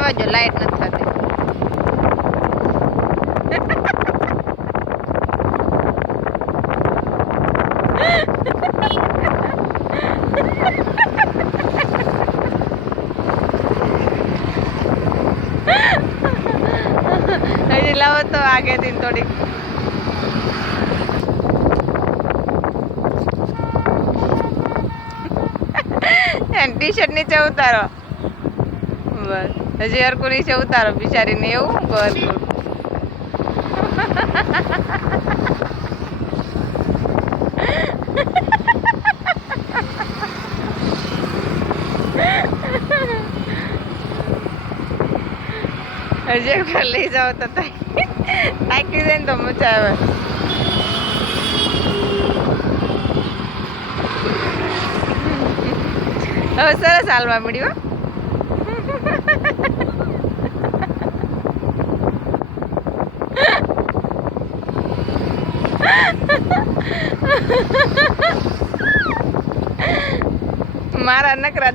જવા જો, લાઈટ નથી થતી. હજી લાવો તો આગેથી થોડીક. ટી શર્ટ નીચે ઉતારો. બસ હજી હરકું નીચે ઉતારો બિચારીને. એવું હરકું હજી એકવાર લઈ જાઓ તો થાકી જાય ને તો મજા આવે. હવે સરસ હાલવા મળ્યું. મારા નકરા